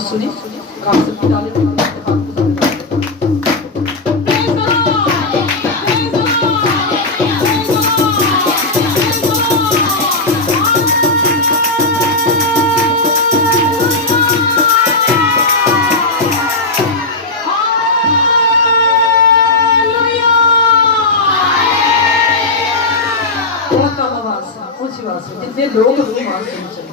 سنی کاسب کی ڈالے تھے اتحاد کو زندہ بہت کم آواز ہے، اونچی آواز ہے، جتنے لوگ وہ آواز سنی چاہیے.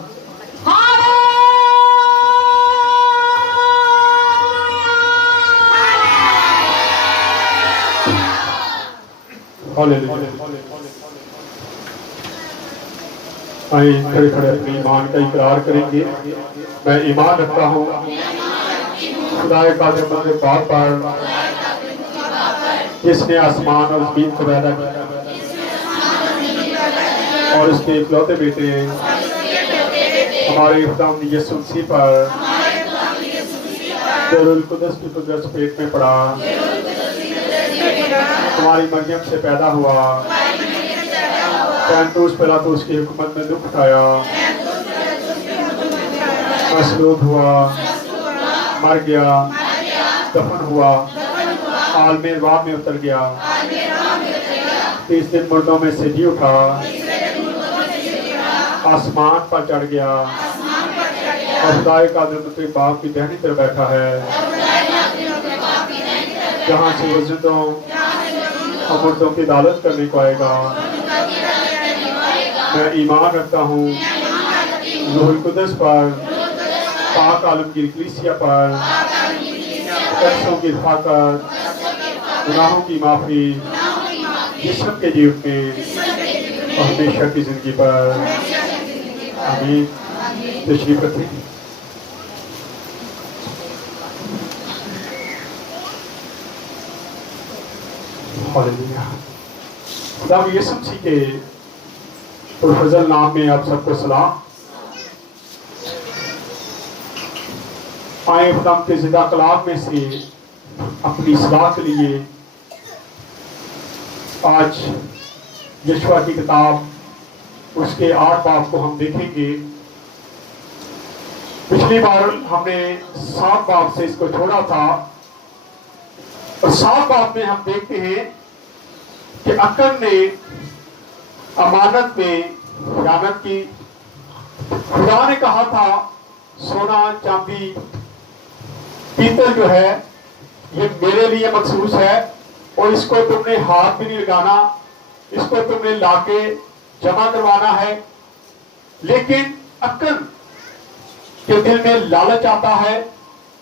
آئیں کھڑے کھڑے اپنے ایمان کا اقرار کریں گے. میں ایمان رکھتا ہوں خدا قادر مند پاک پر جس نے آسمان اور زمین کو پیدا کیا اور اس کے اکلوتے بیٹے ہمارے خداوند یسوع مسیح پر جو روح القدس کی قدرت پیٹ میں پڑا، ہماری مریم سے پیدا ہوا، پینتوس پلاطوس کی حکومت میں دکھ اٹھایا، مصلوب ہوا، مر گیا، دفن ہوا، عالم ارواح میں اتر گیا، 30 دن مردوں میں سے جی اٹھا، آسمان پر چڑھ گیا اور خدا قادر مطلب باپ کی دہنی پر بیٹھا ہے، جہاں سے وہ زندوں اور مردوں کی عدالت کرنے کو آئے گا. میں ایمان رکھتا ہوں روح القدس پر، پاک عالمگیر کلیسیا پر، قدسوں کی رفاقت، گناہوں کی معافی، جسم کے جیوت میں اور ہمیشہ کی زندگی پر. آمین. تشریف رکھیں. ہالیلویا. خدا یسوع مسیح کے پرفضل نام میں آپ سب کو سلام. آئیں خدا کے زندہ کلام میں سے اپنی اصلاح کے لیے آج یشوع کی کتاب اس کے 8 باب کو ہم دیکھیں گے. پچھلی بار ہم نے 7 باب سے اس کو چھوڑا تھا اور 7 باب میں ہم دیکھتے ہیں کہ اکن نے امانت میں خیانت کی. خدا نے کہا تھا سونا چاندی پیتل جو ہے یہ میرے لیے مخصوص ہے اور اس کو تم نے ہاتھ بھی نہیں لگانا، اس کو تم نے لا کے جمع کروانا ہے. لیکن اکن کے دل میں لالچ آتا ہے،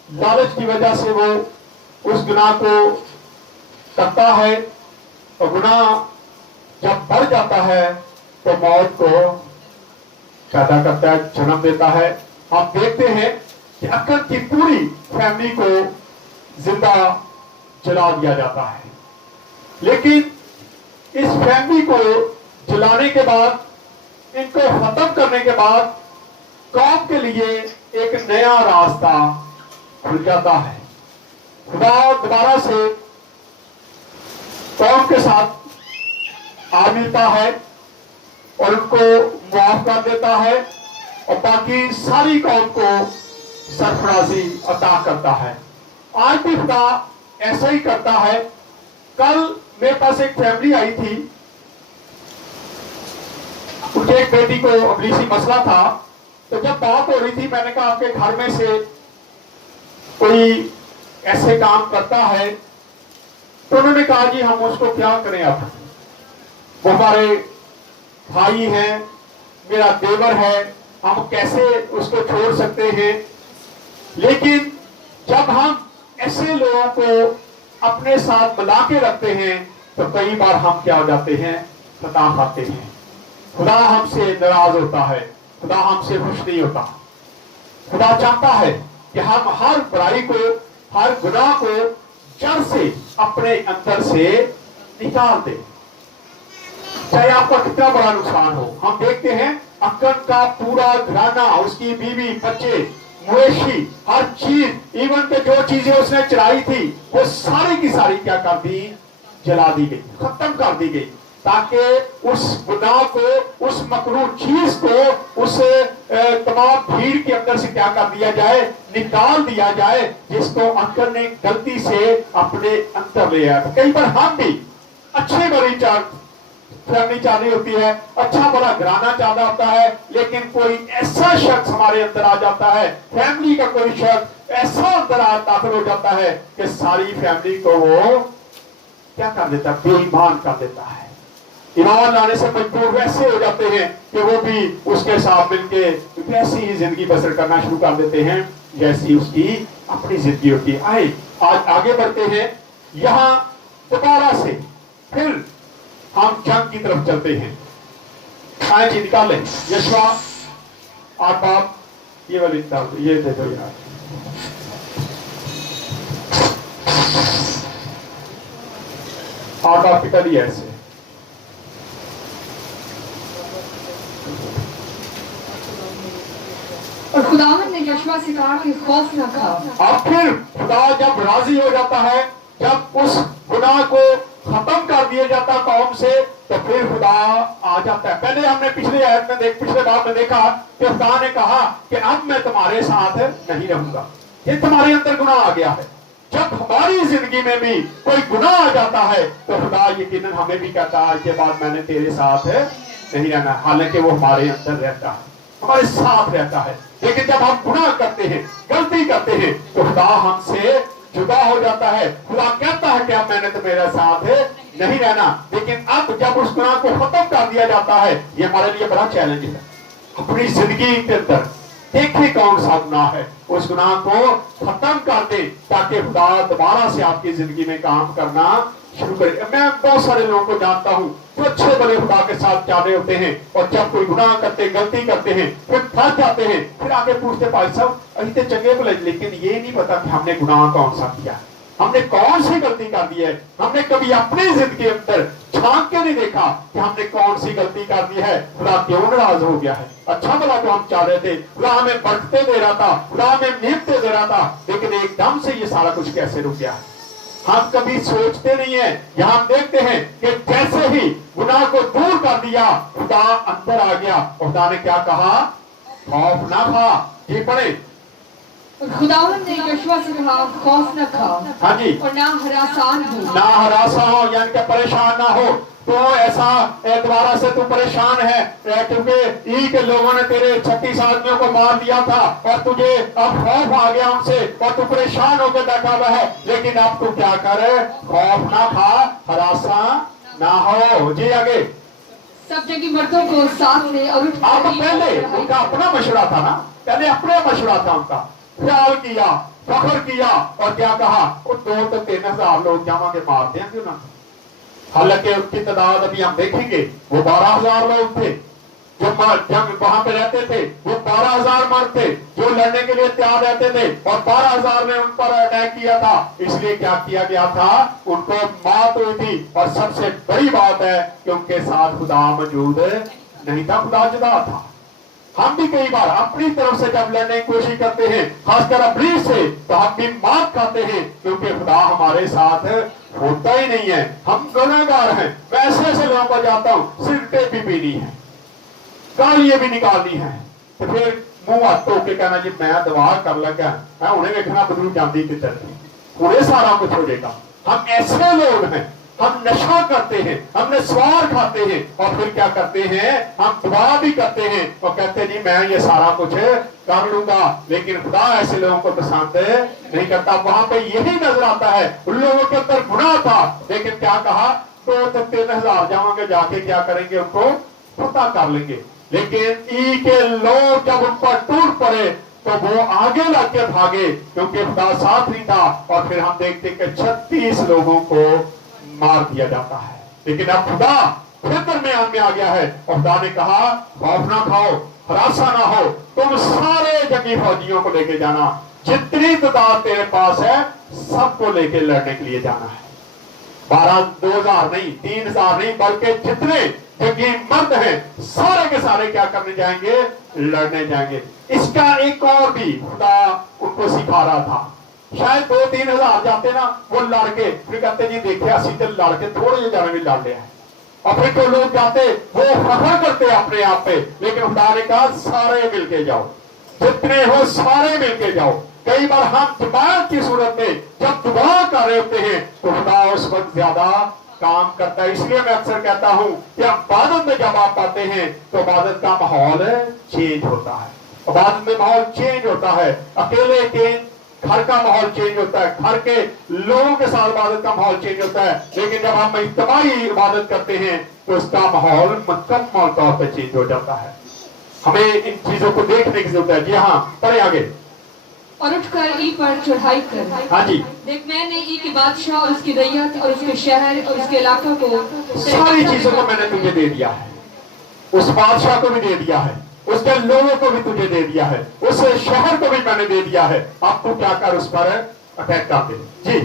لالچ کی وجہ سے وہ اس گناہ کو کرتا ہے اور گناہ جب بڑھ جاتا ہے تو موت کو پیدا کرتا ہے، جنم دیتا ہے. ہم دیکھتے ہیں کہ اکن کی پوری فیملی کو زندہ جلا دیا جاتا ہے. لیکن اس فیملی کو جلانے کے بعد، ان کو ختم کرنے کے بعد قوم کے لیے ایک نیا راستہ کھل جاتا ہے. خدا دوبارہ سے قوم کے ساتھ آ ملتا ہے اور ان کو معاف کر دیتا ہے اور باقی ساری قوم کو سرفرازی عطا کرتا ہے. آج بھی خدا ایسا ہی کرتا ہے. کل میرے پاس ایک فیملی آئی تھی، ان کے ایک بیٹی کو ابلیسی مسئلہ تھا. تو جب بات ہو رہی تھی میں نے کہا آپ کے گھر میں سے کوئی ایسے کام کرتا ہے؟ تو انہوں نے کہا جی ہم اس کو کیا کریں، اب وہ ہمارے بھائی ہیں، میرا دیور ہے، ہم کیسے اس کو چھوڑ سکتے ہیں. لیکن جب ہم ایسے لوگوں کو اپنے ساتھ ملا کے رکھتے ہیں تو کئی بار ہم کیا ہو جاتے ہیں، خطا کھاتے ہیں. خدا ہم سے ناراض ہوتا ہے، خدا ہم سے خوش نہیں ہوتا. خدا چاہتا ہے کہ ہم ہر برائی کو، ہر گناہ کو جڑ سے اپنے اندر سے نکال دیں، چاہے آپ کا کتنا بڑا نقصان ہو. ہم دیکھتے ہیں اکن کا پورا گھرانہ، اس کی بیوی، بچے، مویشی، ہر چیز، ایون کہ جو چیزیں اس نے چرائی تھی وہ ساری کی ساری کیا کر دی، جلا دی گئی، ختم کر دی گئی. ताकि उस गुनाह को, उस मकरूह चीज को उस तमाम भीड़ के अंदर से क्या कर दिया जाए, निकाल दिया जाए, जिसको अंकल ने गलती से अपने अंदर ले आया। कई बार हम भी अच्छे बड़ी फैमिली चाह रही होती है, अच्छा बड़ा घराना चाहता होता है, लेकिन कोई ऐसा शख्स हमारे अंदर आ जाता है, फैमिली का कोई शख्स ऐसा अंदर दाखिल हो जाता है कि सारी फैमिली को वो क्या कर देता है, बेईमान कर देता है। ईमान लाने से मजबूर वैसे हो जाते हैं कि वो भी उसके साथ मिलके वैसी ही जिंदगी बसर करना शुरू कर देते हैं जैसी उसकी अपनी जिंदगी होती है। आए आज आगे बढ़ते हैं, यहां दोबारा से फिर हम जंग की तरफ चलते हैं। आए जी निकालें यशवा 8 बाब, ये वाली ये दे दो यार। और बाप पिता लिया ऐसे। और खुदावंद ने यशवा से कहा कि खौफ न खा। अब फिर खुदा जब राजी हो जाता है, जब उस गुनाह को खत्म कर दिया जाता कौम से, तो फिर खुदा आ जाता है। पहले हमने पिछले आयत में पिछले बात में देखा कि खुदा ने कहा कि अब मैं तुम्हारे साथ नहीं रहूंगा। ये तुम्हारे अंदर गुनाह आ गया है। जब हमारी जिंदगी में भी कोई गुनाह आ जाता है तो खुदा यकीनन हमें भी कहता है के बाद मैंने तेरे साथ नहीं रहना। हालांकि वो हमारे अंदर रहता है, हमारे साथ रहता है, लेकिन जब हम गुनाह करते हैं, गलती करते हैं, तो खुदा हमसे जुदा हो जाता है। खुदा कहता है कि अब मैंने तो मेरे साथ नहीं रहना। लेकिन अब जब उस गुनाह को खत्म कर दिया जाता है, ये हमारे लिए बड़ा चैलेंज है। अपनी जिंदगी के अंदर देखे कौन सा गुनाह है, उस गुनाह को खत्म कर दे ताकि खुदा दोबारा से आपकी जिंदगी में काम करना शुरू करे। मैं बहुत सारे लोगों को जानता हूँ जो अच्छे बड़े खुदा के साथ जा रहे होते हैं, और जब कोई गुनाह करते, गलती करते हैं, फिर फंस जाते हैं, फिर आगे पूछते भाई साहब अभी तो चंगे बोले, लेकिन ये नहीं पता कि हमने गुनाह कौन सा किया, हमने कौन सी गलती कर दी है। हमने कभी अपनी जिंदगी के अंदर झांक के नहीं देखा कि हमने कौन सी गलती कर दी है, खुदा क्यों नाराज हो गया है। अच्छा भला तो हम चाह रहे थे, खुदा हमें बरकतें दे रहा था, खुदा हमें नियमतें दे रहा था, लेकिन एकदम से ये सारा कुछ कैसे रुक गया। हम कभी सोचते नहीं है, यहाँ देखते हैं कि जैसे ही गुनाह को दूर कर दिया, खुदा अंदर आ गया। खुदा ने क्या कहा, खौफ ना खा। जी पढ़े। खुदावंद ने यशवा से कहा खौफ न खा, हाँ जी, और ना हरासान हो, ना हरासा हो, यानी कि परेशान ना हो। तो ऐसा दोबारा से तू परेशान है क्योंकि ई के लोगों ने तेरे 36 आदमियों को मार दिया था, और तुझे अब खौफ आ गया उनसे, और तू परेशान होकर बैठा हुआ है। लेकिन अब तू क्या करे, खौफ ना खा, हरासा ना हो। जी आगे। सब जगह मर्दों को साथ ले और अब पहले उनका अपना मशवरा था ना, पहले अपना मशवरा था उनका, ख्याल किया, फख्र किया, और क्या कहा, वो 2 तो 3 हजार लोग जावांगे मार देंगे ना। हालांकि उनकी तादाद अभी हम देखेंगे, वो 12,000 लोग थे जो जब वहां पे रहते थे, वो 12,000 मर्द थे जो लड़ने के लिए तैयार रहते थे, और 12,000 ने उन पर अटैक किया था। इसलिए क्या किया गया था, उनको मौत हुई थी। और सबसे बड़ी बात है कि उनके साथ खुदा मौजूद नहीं था, खुदा जुदा था। हम भी कई बार अपनी तरफ से जब लड़ने की कोशिश करते हैं, खासकर अपनी से, तो हम भी मात खाते हैं, क्योंकि खुदा हमारे साथ होता ही नहीं है। हम गुनहगार हैं। मैं ऐसे लोगों को जाता हूँ, सिगरेटें भी पीनी है, गालियां भी निकालनी है, तो फिर मुंह हाथ धो के कहना जी मैं दवा कर लगा, मैं उन्हें देखना बदलू जाती किधर, उन्हें सारा कुछ हो जाएगा। हम ऐसे लोग हैं, हम नशा करते हैं, हमने स्वार खाते हैं, और फिर क्या करते हैं, हम दुआ भी करते हैं और कहते हैं जी मैं ये सारा कुछ कर लूंगा। लेकिन खुदा ऐसे लोगों को पसंद नहीं करता। वहां पे यही नजर आता है, उन लोगों के अंदर गुनाह था, लेकिन क्या कहा, 2 तो 3 हजार जाओगे, जाके क्या करेंगे, उनको पता कर लेंगे। लेकिन ई के लोग जब उन पर टूट पड़े तो वो आगे लग के भागे, क्योंकि खुदा साथ नहीं था। और फिर हम देखते कि 36 लोगों को मार दिया जाता है। लेकिन अब खुदा फिर दरमियान में आ गया है, और खुदा ने कहा खौफ ना खाओ, हरासा ना हो, तुम सारे जंगी फौजियों को लेके जाना, जितनी तादाद तेरे पास है सबको लेके लड़ने के लिए जाना है। 2,000 नहीं, 3,000 नहीं, बल्कि जितने जंगी मर्द हैं सारे के सारे क्या करने जाएंगे, लड़ने जाएंगे। इसका एक और भी खुदा उनको सिखा रहा था। शायद 2-3 हजार जाते ना, वो लड़के फिर कहते जी देखिए असी तो लड़के थोड़े जे जाने भी लड़ लिया, और फिर तो लोग जाते वो फखर करते अपने आप पे, लेकिन खुदा ने कहा सारे मिलके जाओ, जितने हो सारे मिलके जाओ। कई बार हम जमात की सूरत में जब दुआ कर रहे होते हैं तो खुदा उस वक्त ज्यादा काम करता है। इसलिए मैं अक्सर कहता हूं कि इबादत में जब आप आते हैं तो इबादत का माहौल चेंज होता है, इबादत में माहौल चेंज होता है। अकेले के घर का माहौल चेंज होता है, घर के लोगों के साथ इबादत का माहौल चेंज होता है, लेकिन जब हम इज्तिमाई इबादत करते हैं तो उसका माहौल मुकम्मल तौर पर चेंज हो जाता है। हमें इन चीजों को देखने की जरूरत है। जी हाँ, पढ़े आगे। और उठकर ई पर चढ़ाई कर, हाँ जी, देख मैंने ई के बादशाह और उसकी रैयत और उसके शहर और उसके इलाका को सारी चीजों को मैंने तुझे दे दिया है। उस बादशाह को भी दे दिया है, उसके लोगों को भी तुझे दे दिया है, उस शहर को भी मैंने दे दिया है। अब तू क्या कर, उस पर अटैक कर दे। जी,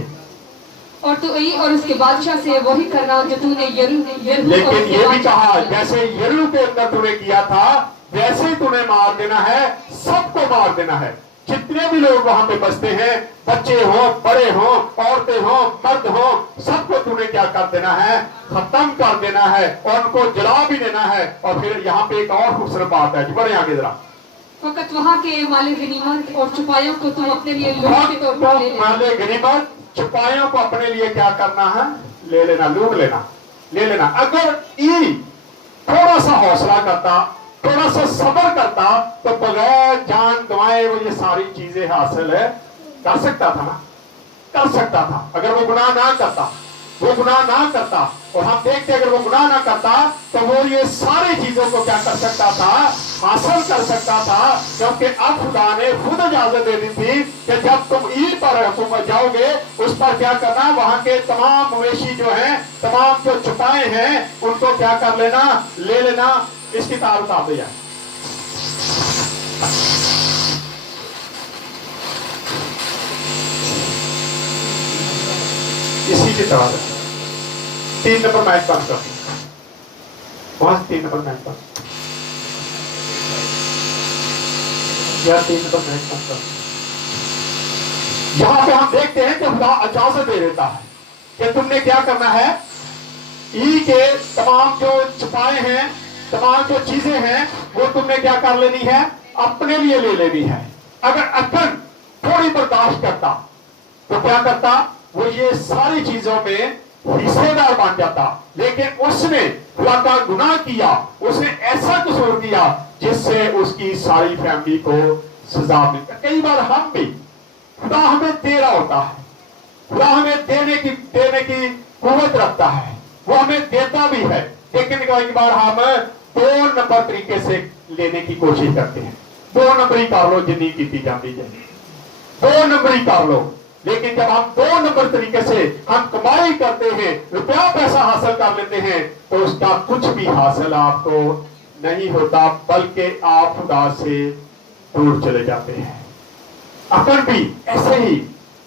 और तो ई और उसके बादशाह से वही करना जो तूने यरूह लेकिन ये भी कहा जैसे यरूह के अंदर तूने किया था वैसे ही तूने मार देना है, सबको मार देना है। जितने भी लोग वहां पे बसते हैं, बच्चे हो, बड़े हो, औरतें हो, मर्द हो, सबको तूने क्या कर देना है, खत्म कर देना है और उनको जला भी देना है। और फिर यहाँ पे एक और खूबसूरत बात है, बड़े आगे जरा। फकत वहाँ के माले गनीमत और छुपाइयों को तुम अपने लिए लूट के तौर पर ले लेना। माले गनीमत छुपाइयों को अपने लिए क्या करना है, ले लेना, लूट लेना, ले लेना। अगर ई थोड़ा सा हौसला करता, थोड़ा सा सब्र करता तो बगैर जान गंवाए वो ये सारी चीजें हासिल है कर सकता था ना, कर सकता था। अगर वो गुनाह ना करता, वो गुनाह ना करता, और हम देखते अगर वो गुनाह ना करता तो वो ये सारी चीजों को क्या कर सकता था, हासिल कर सकता था। क्योंकि अब खुदा ने खुद इजाजत दे दी थी कि जब तुम ईद पर तुम जाओगे उस पर क्या करना, वहां के तमाम मवेशी जो हैं, तमाम जो छुपाए हैं, उनको क्या कर लेना, ले लेना। इसकी तार उतार दे जाए। इसी की तरह 3 नंबर मैच बंद कर, वहां से 3 नंबर मैच बंद, या 3 नंबर मैच बंद कर। यहां पे हम देखते हैं कि खुदा इजाजत दे देता है कि तुमने क्या करना है, ई के तमाम जो छुपाए हैं, तमाम जो चीजें हैं वो तुमने क्या कर लेनी है, अपने लिए ले लेनी है। अगर अकन थोड़ी बर्दाश्त करता तो क्या करता, वो ये सारी चीजों में हिस्सेदार बन जाता। लेकिन उसने खुदा का गुनाह किया, उसने ऐसा कसूर किया जिससे उसकी सारी फैमिली को सजा मिलती। कई बार हम भी, खुदा हमें दे रहा होता है, खुदा हमें देने की कुव्वत रखता है, वो हमें देता भी है, लेकिन कई बार हम 2 नंबर तरीके से लेने की कोशिश करते हैं। 2 नंबरी कर लो जिन्नी की जाती है, 2 नंबरी कर लो। लेकिन जब हम 2 नंबर तरीके से हम कमाई करते हैं, रुपया पैसा हासिल कर लेते हैं, तो उसका कुछ भी हासिल आपको नहीं होता, बल्कि आप खुदा से दूर चले जाते हैं। अकन भी ऐसे ही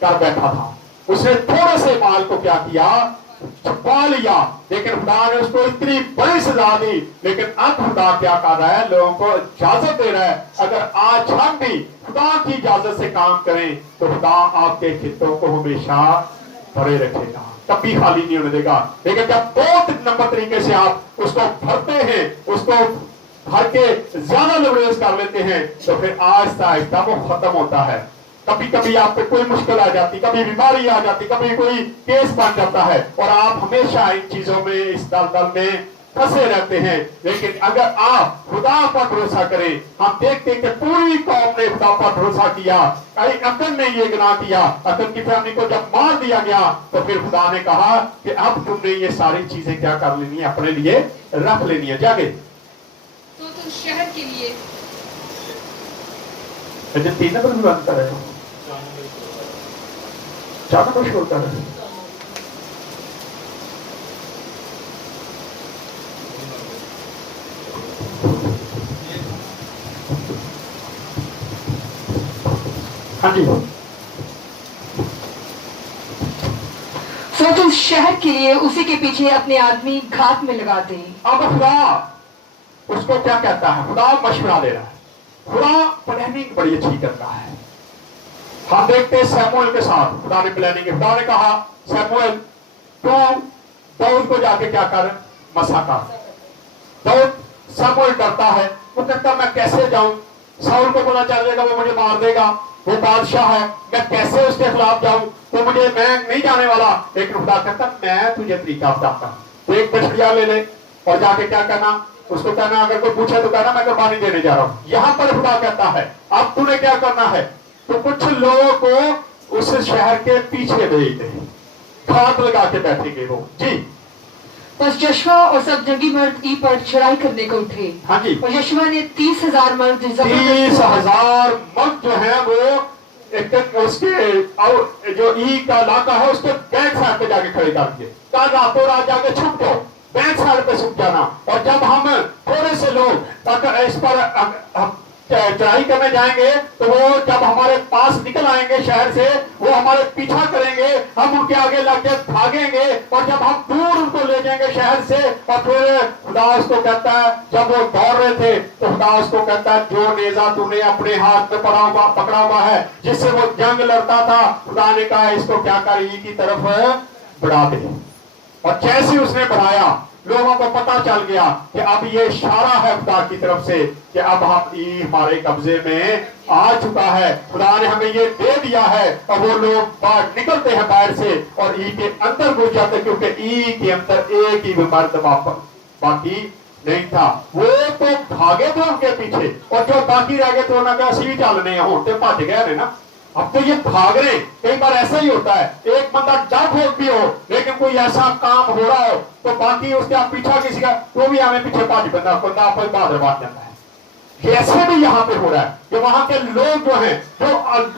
कर बैठा था, उसने थोड़े से माल को क्या किया, छुपा लिया, लेकिन खुदा ने उसको इतनी बड़ी सजा दी। लेकिन अब खुदा क्या कर रहा है, लोगों को इजाजत दे रहा है। अगर आज हम भी खुदा की इजाजत से काम करें तो खुदा आपके खितों को हमेशा भरे रखेगा, कभी खाली नहीं होने देगा। लेकिन जब 2 नंबर तरीके से आप उसको भरते हैं, उसको भर के ज्यादा लेवरेज कर लेते हैं, तो फिर आहिस्ता आहिस्ता वो खत्म होता है। कभी कभी आप पे कोई मुश्किल आ जाती, कभी बीमारी आ जाती, कभी कोई केस बन जाता है, और आप हमेशा इन चीजों में, इस दलदल में फंसे रहते हैं। लेकिन अगर आप खुदा पर भरोसा करें, हम देखते हैं कि पूरी कौम ने खुदा पर भरोसा किया। अकन ने ये गुनाह किया, अकन की फैमिली को जब मार दिया गया तो फिर खुदा ने कहा कि अब तुमने ये सारी चीजें क्या कर लेनी है, अपने लिए रख लेनी है। जागे तो तुम शहर के लिए 3 नंबर भी बंद कर रहे हो, 4 नंबर शोर कर रहे हो। हाँ जी, तो तुम शहर के लिए उसी के पीछे अपने आदमी घात में लगा दे। अब खुदा उसको क्या कहता है, खुदा मशवरा दे रहा है, खुदा प्लानिंग बड़ी अच्छी करता है। हम देखते हैं सैमुएल के साथ खुदा ने प्लानिंग, खुदा ने कहा सैमुएल तू दाऊद को जाके क्या कर, मसा का। तो सामुएल डरता है, वो कहता मैं कैसे जाऊं, साउल को पता चल जाएगा वो मुझे मार देगा, वो बादशाह है, मैं कैसे उसके खिलाफ जाऊं, तो मैं नहीं जाने वाला। लेकिन खुदा कहता मैं तुझे तरीका बताता हूं, तो एक बछड़िया ले ले और जाके क्या करना, उसको कहना अगर कोई पूछे तो कहना मैं कुर्बानी देने जा रहा हूं। यहां पर खुदा कहता है अब तूने क्या करना है, तो कुछ लोगों को उस शहर के पीछे भेज दे, घात लगा के बैठेंगे वो जी। बस यशवा और सब जंगी मर्द ई पर चढ़ाई करने को उठे। हाँ जी, और यशवा ने 30,000 मर्द 30,000 मर्द जो है वो एक उसके और जो ई का इलाका है उसके बैक साइड पे जाके खड़े कर दिए, कल रातों रात जाके छुप जाओ, बैक साइड पे छुप जाना। और जब हम थोड़े से लोग अगर इस पर चढ़ाई करने जाएंगे तो वो जब हमारे पास निकल आएंगे शहर से, वो हमारे पीछा करेंगे, हम उनके आगे लग के भागेंगे, और जब हम दूर उनको ले जाएंगे शहर से, और फिर खुदा उसको कहता है जब वो दौड़ रहे थे तो खुदा उसको कहता है जो नेजा तूने अपने हाथ में पकड़ा हुआ है जिससे वो जंग लड़ता था, खुदा ने कहा इसको क्या कर ई की तरफ बढ़ा दे। और जैसे उसने बढ़ाया लोगों को पता चल गया कि अब ये इशारा है खुदा की तरफ से कि अब हम ई हमारे कब्जे में आ चुका है, खुदा ने हमें ये दे दिया है। और वो लोग बाहर निकलते हैं बाहर से और ई के अंदर घुस जाते, क्योंकि ई के अंदर एक ही मर्द बाकी नहीं था। वो तो भागे थे उनके पीछे, और जो बाकी रह गए थे उन्होंने कहा असी भी चलने होते भज गए ना। अब तो ये भाग रहे, कई बार ऐसा ही होता है, एक बंदा डर भोग भी हो लेकिन कोई ऐसा काम हो रहा हो तो बाकी उसके आप पीछा किसी का तो भी हमें पीछे भज बंदा बहादुर बात जाता है। ऐसे भी यहाँ पे हो रहा है कि वहां के लोग जो हैं जो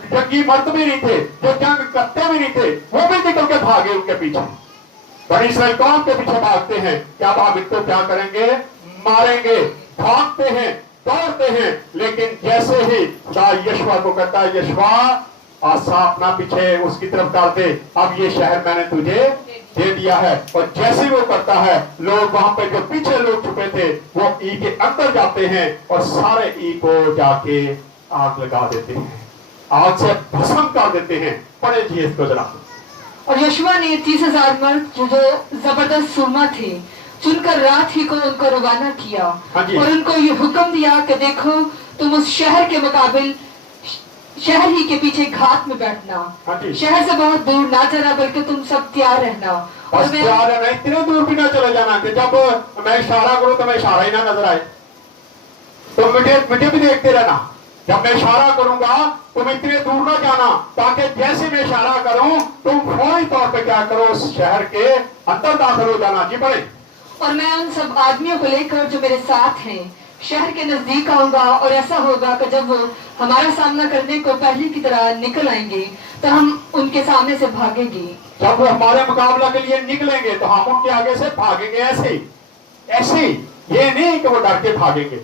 जंगी मर्द भी नहीं थे, जो जंग करते भी नहीं थे, वो भी निकल के भागे उनके पीछे। बड़ी इसराइल कौम के पीछे भागते हैं, क्या आप इनको क्या करेंगे, मारेंगे, भागते हैं, दौड़ते हैं। लेकिन जैसे ही खुदा यशवा को कहता है यशवा आसा अपना पीछे उसकी तरफ डाल दे, अब ये शहर मैंने तुझे दे दिया है। और जैसे वो करता है लोग वहां पे जो पीछे लोग छुपे थे वो ई के अंदर जाते हैं और सारे ई को जाके आग लगा देते हैं, आग से भस्म कर देते हैं। पढ़े जी इसको जरा। और यशवा ने 30,000 मर्द जो जबरदस्त सुरमा थे चुनकर रात ही को उनको रवाना किया। हाँ जी। और उनको ये हुक्म दिया कि देखो तुम उस शहर के मुकाबिल शहर ही के पीछे घात में बैठना, हाँ जी। शहर से बहुत दूर ना जाना, बल्कि तुम सब तैयार रहना। और मैं तैयार रहना, इतने दूर भी ना चले जाना कि जब मैं इशारा करूं तो मैं इशारा ही ना नजर आए, तो मुझे भी देखते रहना। जब मैं इशारा करूंगा तुम इतने दूर ना जाना, ताकि जैसे मैं इशारा करूं तुम फौरी तौर पे क्या करो, उस शहर के अंदर दाखिल हो जाना। जी पढ़े। और मैं उन सब आदमियों को लेकर जो मेरे साथ हैं शहर के नजदीक आऊंगा, और ऐसा होगा कि जब वो हमारा सामना करने को पहले की तरह निकल आएंगे तो हम उनके सामने से भागेंगे। जब वो हमारे मुकाबला के लिए निकलेंगे तो हम उनके आगे से भागेंगे, ऐसे ही, ये नहीं कि वो डर के भागेंगे,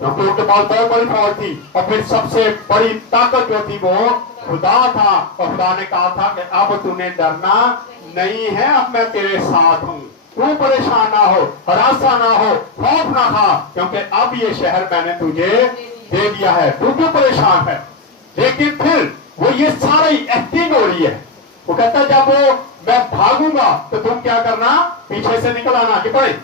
क्योंकि उनके पास बहुत बड़ी फौज थी। और फिर सबसे बड़ी ताकत जो थी वो खुदा था, और खुदा ने कहा था कि अब तूने डरना नहीं है, अब मैं तेरे साथ हूं, तू परेशान ना हो, हरासा ना हो, खौफ ना खा, क्योंकि अब ये शहर मैंने तुझे दे दिया है, तू क्यों परेशान है। लेकिन फिर वो ये सारी एक्टिंग हो रही है। वो कहता है जब वो मैं भागूंगा तो तुम क्या करना, पीछे से निकल आना। कि पढ़े।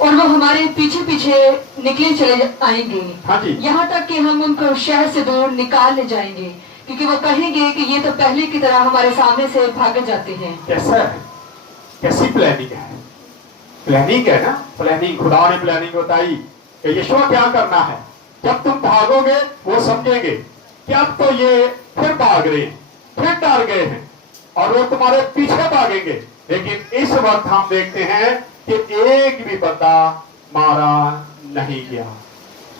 और वो हमारे पीछे पीछे निकले चले आएंगे, हाँ जी। यहाँ तक कि हम उनको शहर से दूर निकाल ले जाएंगे, क्योंकि वो कहेंगे कि ये तो पहले की तरह हमारे सामने से भागे जाते हैं। कैसा है, कैसी प्लानिंग है, प्लानिंग है ना, प्लानिंग खुदा ने प्लानिंग बताई कि यीशु क्या करना है। जब तुम भागोगे वो समझेंगे कि अब तो ये फिर भाग रहे हैं, फिर डर गए हैं, और वो तुम्हारे पीछे भागेंगे। लेकिन इस वक्त हम देखते हैं कि एक भी बंदा मारा नहीं गया।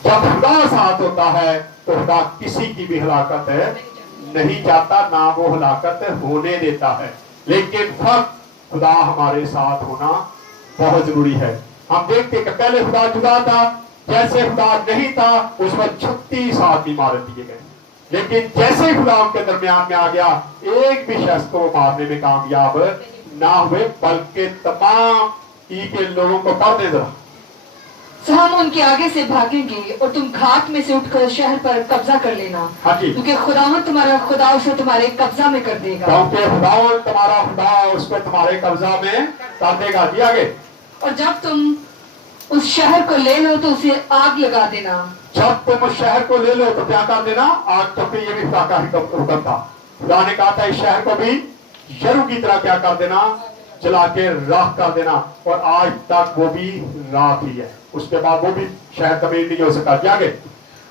जब खुदा साथ होता है तो खुदा किसी की भी हलाकत नहीं चाहता, ना वो हलाकत होने देता है। लेकिन फर्क खुदा हमारे साथ होना बहुत जरूरी है। हम देखते कि पहले खुदा जुदा था, जैसे खुदा नहीं था उस पर 36 आदमी मार दिए गए, लेकिन जैसे खुदा उनके दरमियान में आ गया एक भी शख्स को मारने में कामयाब ना हुए, बल्कि तमाम ई के लोगों को कर दे जरा। तो हम उनके आगे से भागेंगे और तुम घाट में से उठकर शहर पर कब्जा कर लेना। हाँ जी। क्योंकि खुदावंद तुम्हारा खुदा उसे तुम्हारे कब्जा में कर देगा। क्योंकि खुदावंद तुम्हारा खुदा उसको तुम्हारे कब्जा में कर देगा। जी आगे। और जब तुम उस शहर को ले लो तो उसे आग लगा देना। जब तुम उस शहर को ले लो तो क्या कर देना? आग। क्योंकि ये भी खुदा का हुक्म था। खुदा ने कहा था इस शहर को भी यरू की तरह क्या कर देना? जला के राख कर देना। और आज तक वो भी राख ही है। उसके बाद वो भी शहर तमीर नहीं हो सका। क्या आगे?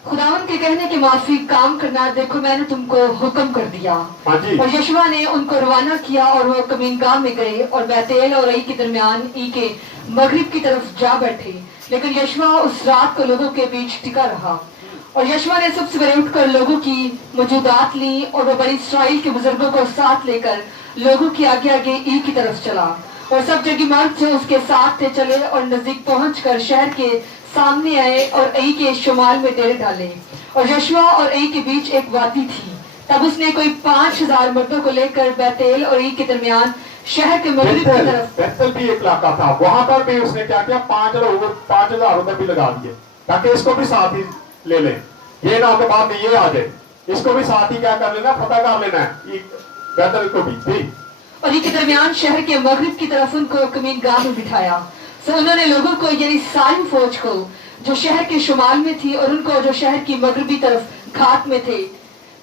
खुदावन के कहने के माफिक काम करना, देखो मैंने तुमको हुक्म कर दिया। हाँ जी। और यशवा ने उनको रवाना किया और वो कमीनगाह में गए और बैतेल और ई के दरमियान ई के मगरिब की तरफ जा बैठे। लेकिन यशवा उस रात को लोगों के बीच टिका रहा। और यशवा ने सुबह सवेरे उठकर लोगों की मौजूदात ली और वो बनी इस्राएल के बुजुर्गों को साथ लेकर लोगों के आगे आगे ई की तरफ चला। और सब जगह मर्द जो उसके साथ थे चले और नजदीक पहुंचकर शहर के सामने आए और ई के शुमाल में डेरे डाले। और यशवा और ई के बीच एक वादी थी। तब उसने कोई 5000 मर्दों को लेकर बैतेल और ई के दरमियान शहर के मगरिब की तरफ। बैतल भी एक इलाका था, वहां पर भी उसने क्या किया? 5000 उधर भी लगा दिए ताकि इसको भी साथ ही ले लें। ये ना के बाद ये आ जाए, इसको भी साथ ही क्या कर लेना? फतह कर लेना है बैतल को भी। और ई के दरमियान शहर के मगरिब की तरफ उनको कमीनगाह में बिठाया। सो उन्होंने लोगों को यानी सारी फौज को जो शहर के शुमाल में थी और उनको जो शहर की मगरबी तरफ घाट में थे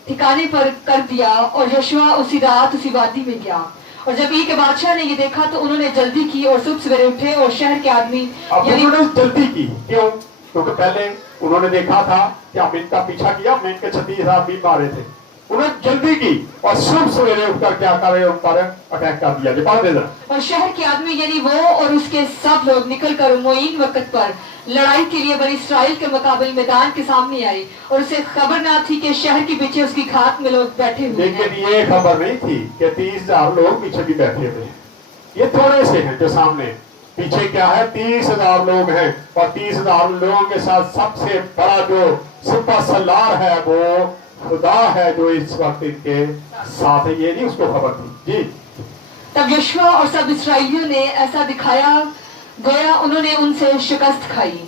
ठिकाने पर कर दिया। और यशवा उसी रात उसी वादी में गया। और जब ई के बादशाह ने ये देखा तो उन्होंने जल्दी की और सुबह सवेरे उठे और शहर के आदमी उन्होंने जल्दी की। क्यों? क्योंकि पहले उन्होंने देखा था कि हम इनका पीछा किया, मैं इनके 36,000 भी मारे थे। उन्होंने जल्दी की और सुबह सवेरे उठकर क्या करे? उन पर अटैक कर दिया। जवाब दे दो। और शहर के आदमी यानी वो और उसके सब लोग निकलकर मोइन वक्त पर लड़ाई के लिए बनी इस्राएल के मुकाबले मैदान के सामने आए। और उसे खबर ना थी कि शहर के पीछे उसकी घात में लोग बैठे हुए हैं। लेकिन ये खबर नहीं थी कि 30,000 लोग पीछे भी बैठे हुए हैं। ये थोड़े से हैं जो सामने, पीछे क्या है? 30,000 लोग हैं। और 30,000 लोगों के साथ सबसे बड़ा जो सुपर सलार है वो खुदा है जो इस वक्त इनके साथ है। ये नहीं उसको खबर थी जी। तब यशवा और सब इसराइलियों ने ऐसा दिखाया गया उन्होंने उनसे शिकस्त खाई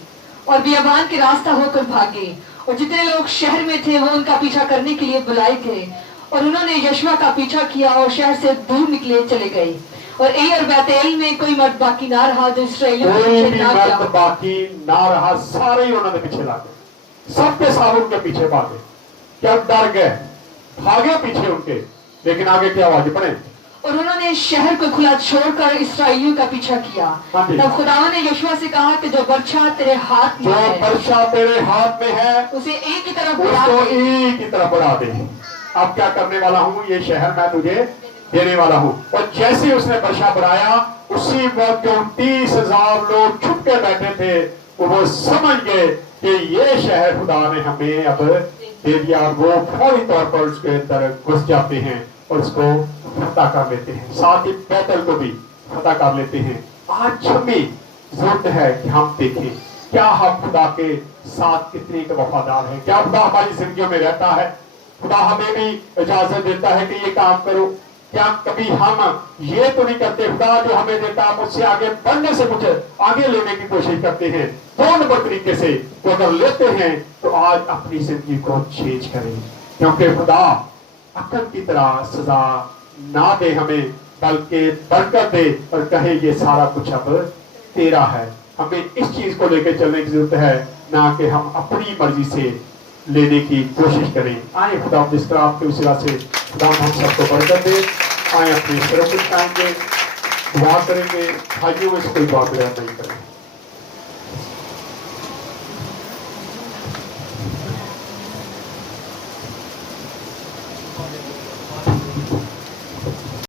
और बियाबान के रास्ता होकर भागे। और जितने लोग शहर में थे वो उनका पीछा करने के लिए बुलाए गए। और उन्होंने यशवा का पीछा किया और शहर से दूर निकले चले गए। और ए और बैतेल में कोई मर्द बाकी ना रहा जो इसराइलियों के पीछे ना गया। बाकी ना रहा, सारे ही उन्होंने पीछे लागे। सबके सारे उनके पीछे भागे। क्या डर गए? भागे पीछे उनके। लेकिन आगे क्या हुआ? पढ़े। और उन्होंने शहर को खुला छोड़कर इसराइलियों का पीछा किया। तब खुदावन ने यशवा से कहा कि जो बर्छा तेरे हाथ में है, बर्छा तेरे हाथ में है उसे एक की तरफ बढ़ा दे। अब क्या करने वाला हूँ? ये शहर मैं तुझे देने वाला हूँ। और जैसे उसने बर्छा बढ़ाया उसी वक्त जो 30,000 लोग छुप के बैठे थे वो समझ गए कि ये शहर खुदा ने हमें अब दे दिया। और वो फौरी तौर पर उसके अंदर घुस जाते हैं और उसको फतह कर लेते हैं। साथ ही बैतल को भी फतह कर लेते हैं। आज हमें जरूरत है कि हम देखें क्या हम खुदा के साथ कितने वफादार हैं। क्या खुदा हमारी जिंदगियों में रहता है? खुदा हमें भी इजाजत देता है कि ये काम करो। क्या कभी हम ये तो नहीं करते? खुदा जो हमें देता है मुझसे आगे बढ़ने से कुछ आगे लेने की कोशिश करते हैं। 2 नंबर तरीके से तो अगर लेते हैं तो आज अपनी जिंदगी को चेंज करें। क्योंकि खुदा अक्ल की तरह सजा ना दे हमें, बल्कि बरकत दे और कहे ये सारा कुछ अब तेरा है। हमें इस चीज को लेकर चलने की जरूरत है, ना कि हम अपनी मर्जी से लेने की कोशिश करें। आए खुदा जिस तरह आपके उस से खुदा हम सबको बरकत दे। आए अपने सिरों को उठाएंगे, दुआ करेंगे। भाइयों में से कोई बात नहीं करें।